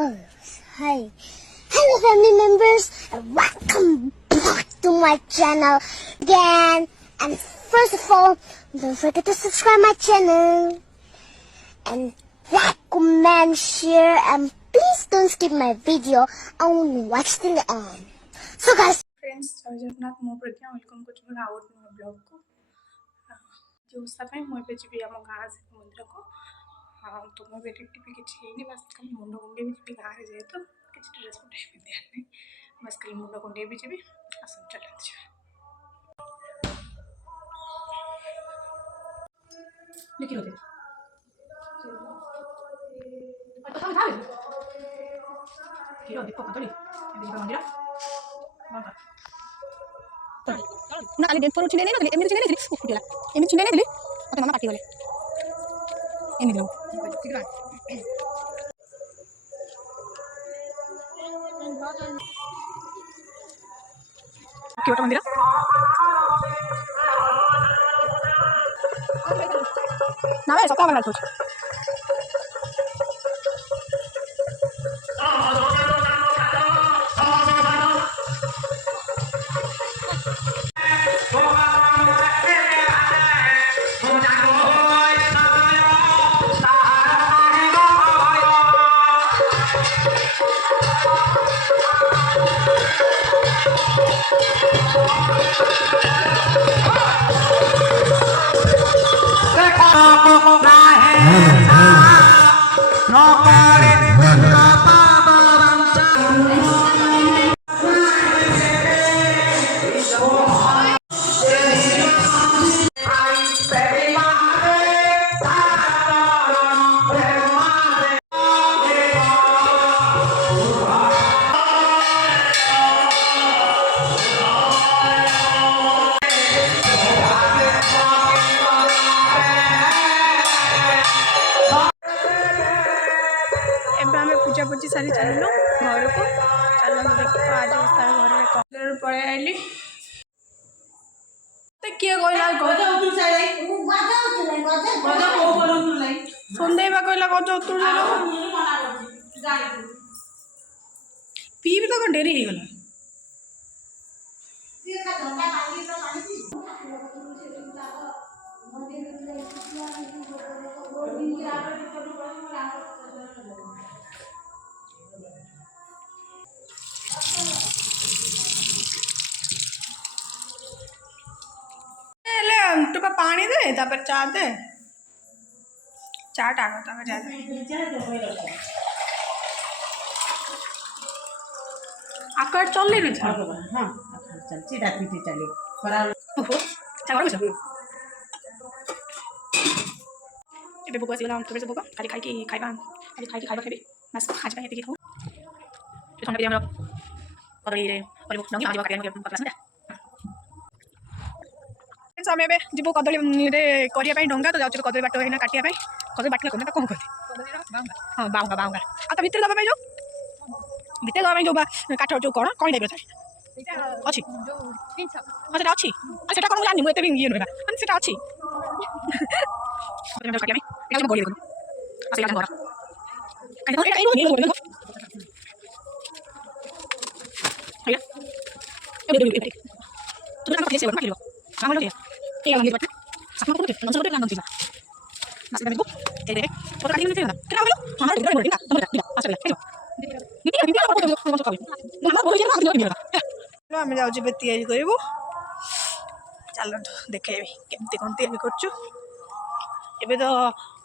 Oh, hi. Hello, family members, and welcome back to my channel again. And first of all, don't forget to subscribe my channel. And like, comment, share, and please don't skip my video. Only watch till the end. So guys, friends जय जगन्नाथ मो प्रज्ञा welcome कर out नुआ blog को जोसा मुझे जी आम गाँ शिव मंदिर को हाँ तो मुझे टिपी किसी बस खाली मुंड कुंडे भी जी गाँव जेहेतु किसी ड्रेस पटे पिंधार बस खाली मुंड कुंडे भी जी आस चलते ना खाली डेट छिड़े नहीं एमती छिड़े नहीं फुटिला एमती छिड़े नहीं मत मामा पार्टी गले एमती लो क्यों मंदिर ना भाई सका बाहर कुछ पूजा पूजी सारी चलू घर को चलते देखा आज सारा घर पड़े आईली किए सन्देह कहला गज उतुर पीबी तो डेरी हो गला टुका पानी दे तापर चा दे चा टाको तापर जा दे आकर चल ले हां चल ची रात में चले खरा ओहो चा गरम छ एबे बुक आसी गला हम तबे से बुक खाली खाई की खाइबा खाबे बस आज का हेते की खाऊ ठंडा भी हमरा कदली रे पर बुक नंगी आजो काटे पकला संदा समय में जीव कदली करने डंगा तो जाऊँ कदली बाट है काटा कदली बाट कौन कौन कहते हाँ बाउंगा बाउंगा आ तो भितर दबा जो भितर दबा जो काठ जो कौन कहीं टाइप अच्छी हाँ से अच्छी से कौन जानी मुझे ये नुआ से अच्छी बोली Iya lanjut baca. Sama aku tuh, nonton udah nonton juga. Masih ada buku. Jadi, foto kali ini sih ada. Kenapa lu? Mana ada boleh enggak? Temen enggak? Pas ada. Ini apa foto aku masuk kawin. Mama boleh jadi aku juga. Lu ଆମେ ଯାଉଛୁ ଏବେ ତିଆରି କରିବୁ ଚାଲନ୍ତୁ ଦେଖେଇବି କେମିତି କ'ଣ ତିଆରି କରୁଛୁ ଏବେ ତ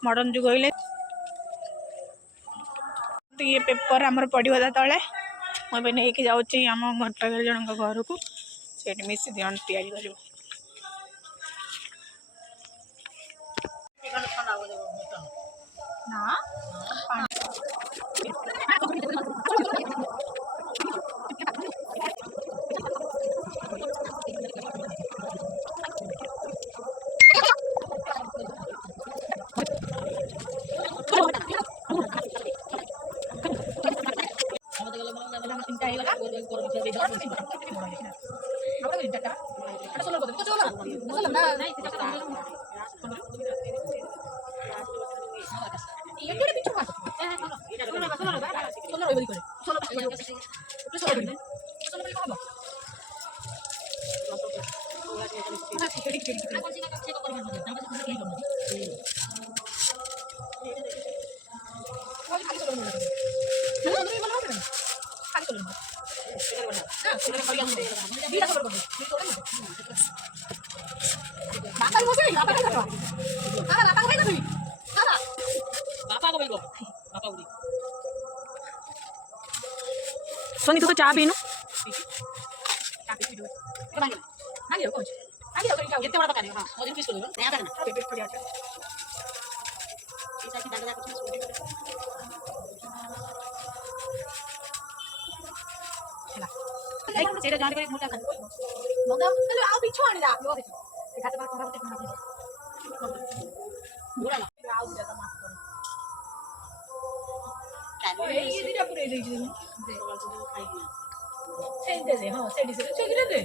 ମଡ଼ର୍ଣ୍ଣ ଯୁଗ ହେଲେ ଇଏ ପେପର ଆମର ପଡ଼ିବ ତା ତଳେ ମୁଁ ଏବେ ନେଇକି ଯାଉଛି ଆମ ଘଟଗାଁ ଜଣଙ୍କ ଘରକୁ ସେଇଠି ମିଶି ଦିଅନ୍ତି ତିଆରି କରିବୁ ना ରହିବ ଦିକରେ ସୋଲ ସୋଲ ବୋଲି ହବ सोनी तू तो चाय पीनु କେତେ ବଡ଼ ଦୋକାନ ହଁ ମଝିରେ ପିସ୍ କରିବ ନୟା ଦୋକାନ ପେପେଟ ପଡ଼ିଆ ଅଛି ପଇସା କି ଦାଦା କରୁଛି ହେଲା ସେଇଟା ଜାଣି କରି ମୋଟା ମଗା ତାହେଲେ ଆଉ ପିଛ ଆଣିଲା ଏ ଘାଟ ପାଖ ଖରାପ ଟେ ଖରାପ ବୁଡ଼ା ନା ଆଉ ଦିଟା ମାଫ କର ଏଇ ଦିଟା ପୁରେଇ ଦେଇଛି ଦେ ଖାଇକି ସେଇ ଦେ ହଁ ସେଇଠି ସେଇଟା ଦେ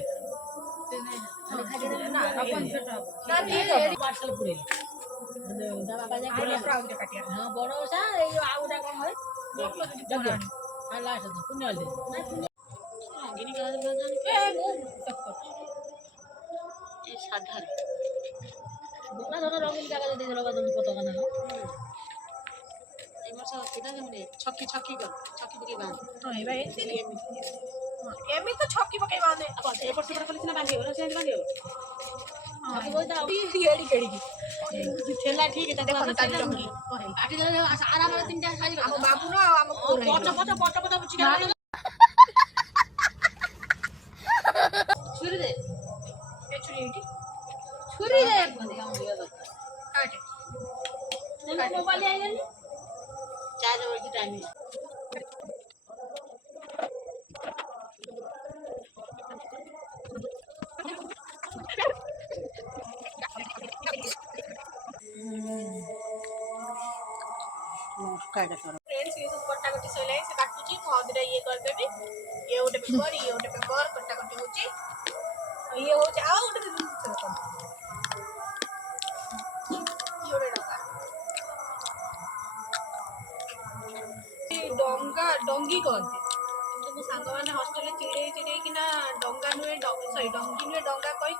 ଛକି ଛକି ଛକି ପକେଇ ଏମିତି ତ ଛକି ପକେଇ ବାନ୍ଧେ ଏପଟ ସେପଟ କଲେ ସିନା ବାନ୍ଧି ହେବ ସେମିତି ବାନ୍ଧି ହେବ ଠେଲା ଠିକ ଆରାମରେ ତିନିଟା ଖାଇବ ଆମ ବାବୁର ଆଉ ଆମ ପଛ ଛୁରୀ ଦେ ଛୁରୀ ଏଇଠି ଛୁରୀ ଦେ ମୋବାଇଲ ଆଇଲାନି ଚାର୍ଜ ହଉଛି ଟାଇମ फ्रेंड्स ये सब कटाकटी सैले से काटुची मधुरे ये करदेबी ये गोटे पेपर कटाकटी होची ये होची आ गोटे ये गोटे डंगा डंगी कहते କିନ୍ତୁ ମୋ ସାଙ୍ଗମାନେ ହଷ୍ଟେଲରେ ଚିଡ଼େଇ କିନା ଡଙ୍ଗା ନୁହେଁ ସରି ଡଙ୍ଗି ନୁହେଁ ଡଙ୍ଗା କହି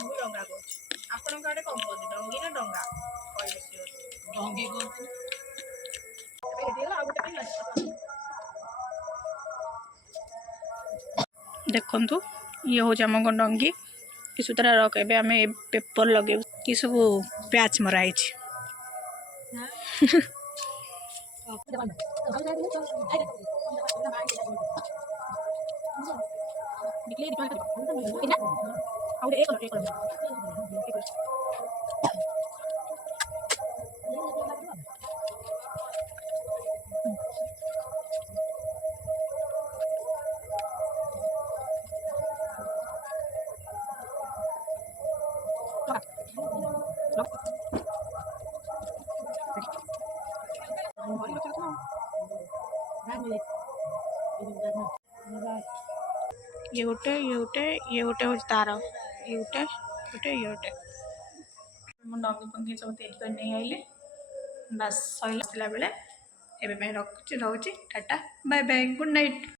ମୁଁ ଡଙ୍ଗା କହୁଛି ଆପଣଙ୍କ ଆଡ଼େ କ'ଣ କୁହନ୍ତି ଡଙ୍ଗି ନା ଡଙ୍ଗା କହିବେ ସିଓର ଡଙ୍ଗି କୁହନ୍ତି ଦେଖନ୍ତୁ ଇଏ ହେଉଛି ଆମ ଡଙ୍ଗି କି ସୁତରା ରକ୍ ଏବେ ଆମେ ପେପର ଲଗେଇବୁ କି ସବୁ ପ୍ୟାଚ୍ ମରା ହେଇଛି ये गोटे हूँ तार ये गोटे डंगी पंगी सब तैयारी नहीं आइले बस सैला बेले एवं रखुची रोचे tata bye bye good night.